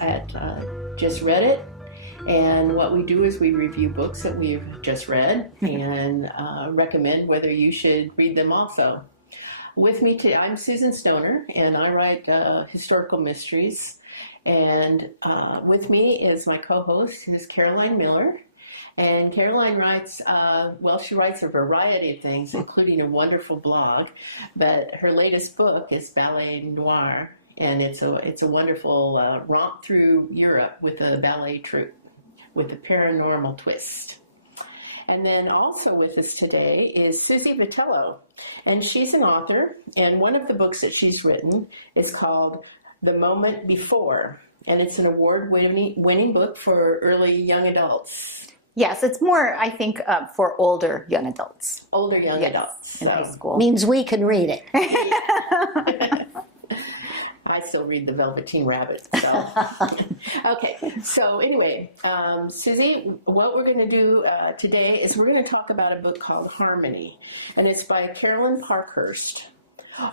at Just Read It. And what we do is we review books that we've just read and recommend whether you should read them also. With me today, I'm Susan Stoner, and I write historical mysteries. And with me is my co-host, who's Caroline Miller. And Caroline writes, she writes a variety of things, including a wonderful blog. But her latest book is Ballet Noir, and it's a wonderful romp through Europe with a ballet troupe with a paranormal twist. And then also with us today is Suzy Vitello, and she's an author, and one of the books that she's written is called The Moment Before, and it's an award-winning book for early young adults. Yes, it's more, I think, for older young adults. Older young adults. In high school. Means we can read it. I still read the Velveteen Rabbit. So. Okay, so anyway, Suzy, what we're going to do today is we're going to talk about a book called Harmony, and it's by Carolyn Parkhurst.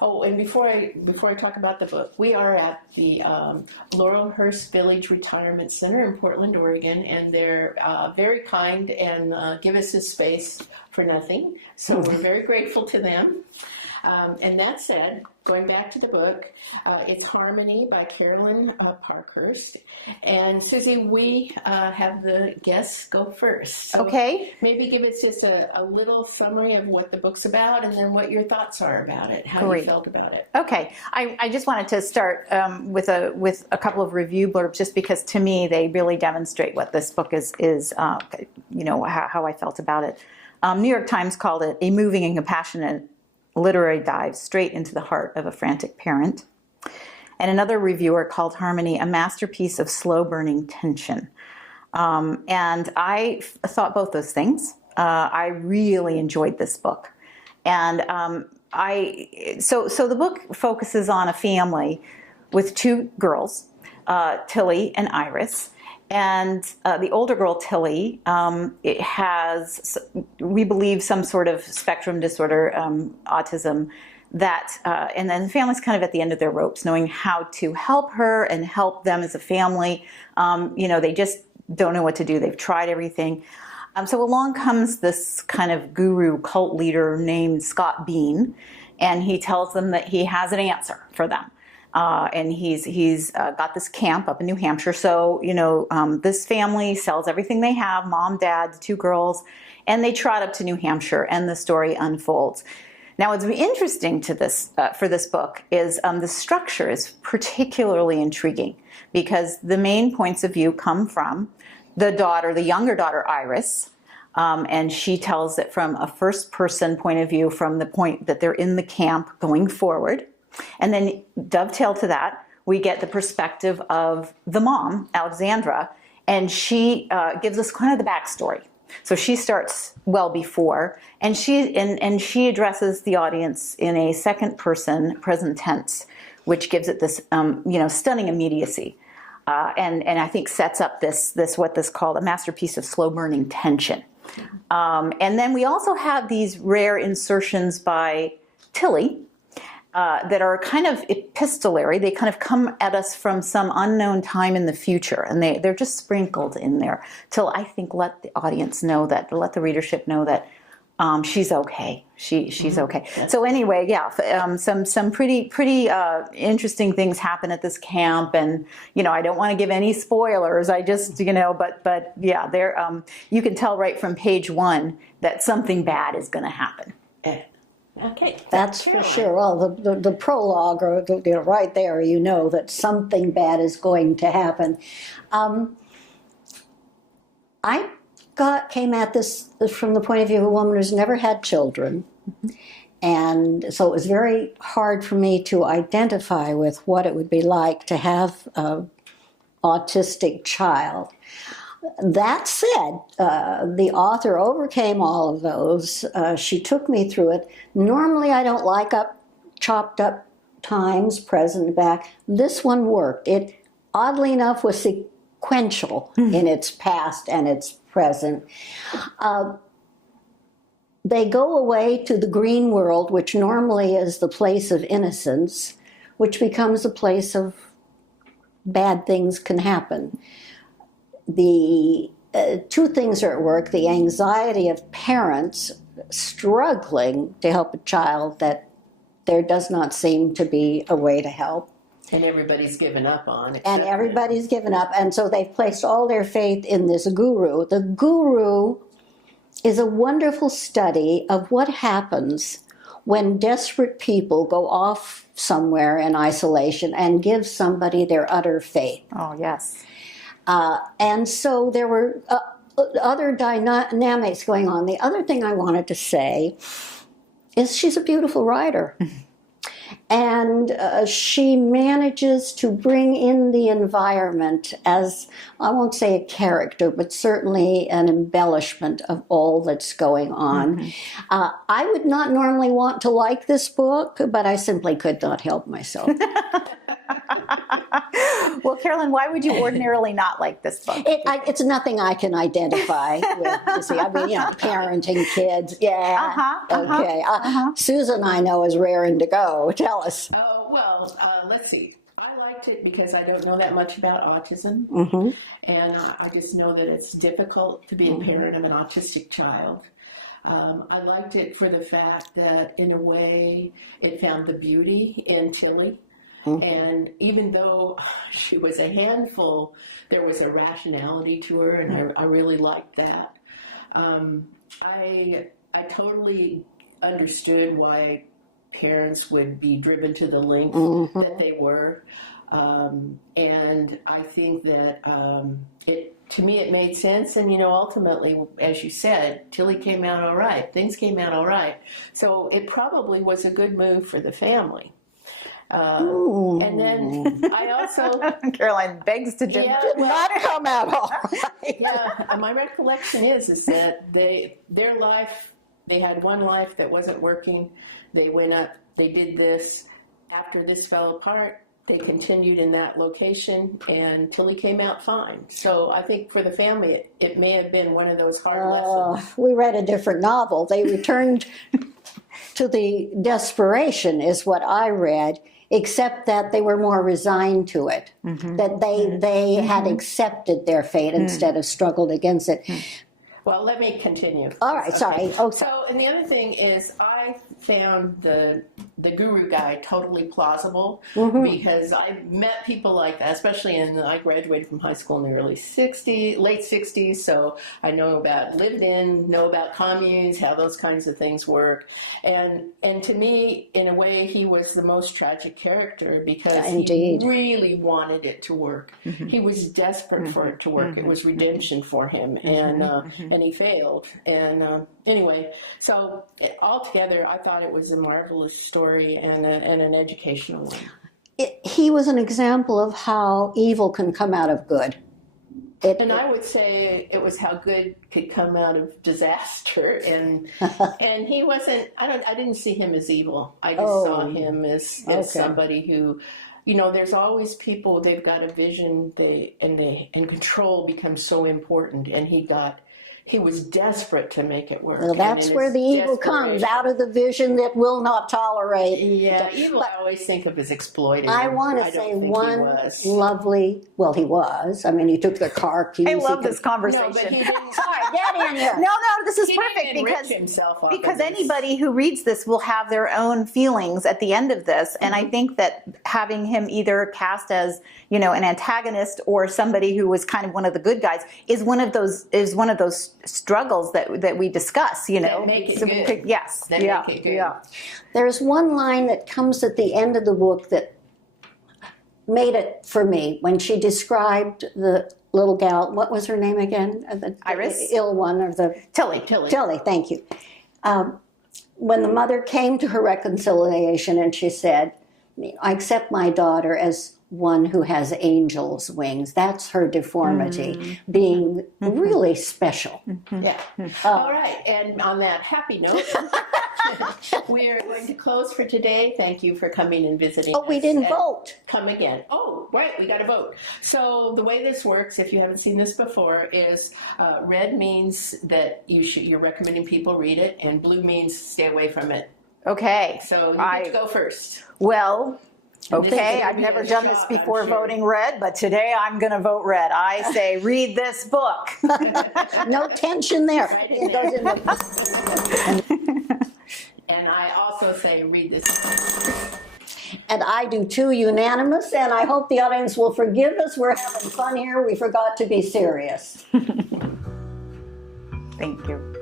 Oh, and before I talk about the book, we are at the Laurelhurst Village Retirement Center in Portland, Oregon, and they're very kind and give us this space for nothing. So we're very grateful to them. And that said, going back to the book, it's Harmony by Carolyn Parkhurst. And Suzy, we have the guests go first. So okay. Maybe give us just a little summary of what the book's about and then what your thoughts are about it, how you felt about it. Okay. I just wanted to start with a couple of review blurbs just because to me they really demonstrate what this book is how I felt about it. New York Times called it a moving and compassionate literary dive straight into the heart of a frantic parent. And another reviewer called Harmony a masterpiece of slow-burning tension. And I thought both those things. I really enjoyed this book. And so the book focuses on a family with two girls, Tilly and Iris. And the older girl, Tilly, it has, we believe, some sort of spectrum disorder, autism, and then the family's kind of at the end of their ropes, knowing how to help her and help them as a family. They just don't know what to do. They've tried everything. So along comes this kind of guru cult leader named Scott Bean, and he tells them that he has an answer for them. And he's got this camp up in New Hampshire. So, this family sells everything they have, mom, dad, the two girls, and they trot up to New Hampshire and the story unfolds. Now, what's interesting to this, for this book is the structure is particularly intriguing because the main points of view come from the younger daughter, Iris, and she tells it from a first person point of view from the point that they're in the camp going forward. And then dovetail to that, we get the perspective of the mom, Alexandra, and she gives us kind of the backstory. So she starts well before, and she addresses the audience in a second person present tense, which gives it this stunning immediacy, and I think sets up this what this called a masterpiece of slow burning tension. And then we also have these rare insertions by Tilly. That are kind of epistolary. They kind of come at us from some unknown time in the future, and they're just sprinkled in there till I think let the readership know that she's okay. She's okay. So anyway, some pretty interesting things happen at this camp, and I don't want to give any spoilers. I just but yeah, there you can tell right from page 1 that something bad is going to happen. Okay, that's for sure. Well, the prologue, or right there, that something bad is going to happen. I came at this from the point of view of a woman who's never had children, and so it was very hard for me to identify with what it would be like to have an autistic child. That said, the author overcame all of those. She took me through it. Normally, I don't like chopped up times, present and back. This one worked. It, oddly enough, was sequential in its past and its present. They go away to the green world, which normally is the place of innocence, which becomes a place of bad things can happen. The two things are at work: the anxiety of parents struggling to help a child that there does not seem to be a way to help. And everybody's given up on it. And everybody's given up, and so they've placed all their faith in this guru. The guru is a wonderful study of what happens when desperate people go off somewhere in isolation and give somebody their utter faith. Oh, yes. And so there were other dynamics going on. The other thing I wanted to say is she's a beautiful writer. And she manages to bring in the environment as, I won't say a character, but certainly an embellishment of all that's going on. Mm-hmm. I would not normally want to like this book, but I simply could not help myself. Well, Carolyn, why would you ordinarily not like this book? It's nothing I can identify with. You see, I mean, parenting kids. Yeah. Okay. Susan, I know, is raring to go. Tell us. Well, let's see. I liked it because I don't know that much about autism. And I just know that it's difficult to be a parent of an autistic child. I liked it for the fact that, in a way, it found the beauty in Tilly. And even though she was a handful, there was a rationality to her, and I really liked that. I totally understood why parents would be driven to the length that they were. And I think that to me it made sense. And, ultimately, as you said, Tilly came out all right. Things came out all right. So it probably was a good move for the family. And then I also... Caroline begs to did not come out all right. Yeah, my recollection is that their life, they had one life that wasn't working. They went up, they did this. After this fell apart, they continued in that location, and Tilly came out fine. So I think for the family, it may have been one of those hard lessons. We read a different novel. They returned to the desperation, is what I read, except that they were more resigned to it, that they had accepted their fate instead of struggled against it. Well, let me continue. All right, sorry. Okay. So, and the other thing is, I found the guru guy totally plausible because I met people like that, especially I graduated from high school in the late 60s, so I know about communes, how those kinds of things work. And to me, in a way, he was the most tragic character because he really wanted it to work. He was desperate for it to work. It was redemption for him, and he failed. And anyway, so altogether, I thought it was a marvelous story and an educational one. He was an example of how evil can come out of good. And I would say it was how good could come out of disaster. And he wasn't. I didn't see him as evil. I just saw him as somebody who. There's always people. They've got a vision. And control becomes so important. And he was desperate to make it work. Well, that's where the evil comes, out of the vision that will not tolerate. Yeah, evil I always think of as exploiting. I want to say one lovely, well, he was. I mean, he took the car keys. I love this conversation. No, but he didn't. Sorry, get in here. No, this is He perfect didn't enrich himself off because of this. anybody who reads this will have their own feelings at the end of this. And I think that having him either cast as, an antagonist or somebody who was kind of one of the good guys is one of those struggles that we discuss, That make it good. Yes. That make it good. Yeah. There's one line that comes at the end of the book that made it for me when she described the little gal. What was her name again? Iris? The ill one, or the Tilly. Tilly, thank you. When the mother came to her reconciliation and she said, I accept my daughter as one who has angel's wings. That's her deformity, being really special. Yeah. All right. And on that happy note, we're going to close for today. Thank you for coming and visiting. Oh, we didn't vote. Come again. Oh, right. We got to vote. So the way this works, if you haven't seen this before, is red means that you're recommending people read it, and blue means stay away from it. Okay. So you get to go first. Well, Okay, I've never done this before voting red, but today I'm going to vote red. I say read this book. No tension there. Right in It goes in the, And I also say read this. and I do too, unanimous, and I hope the audience will forgive us. We're having fun here. We forgot to be serious. Thank you.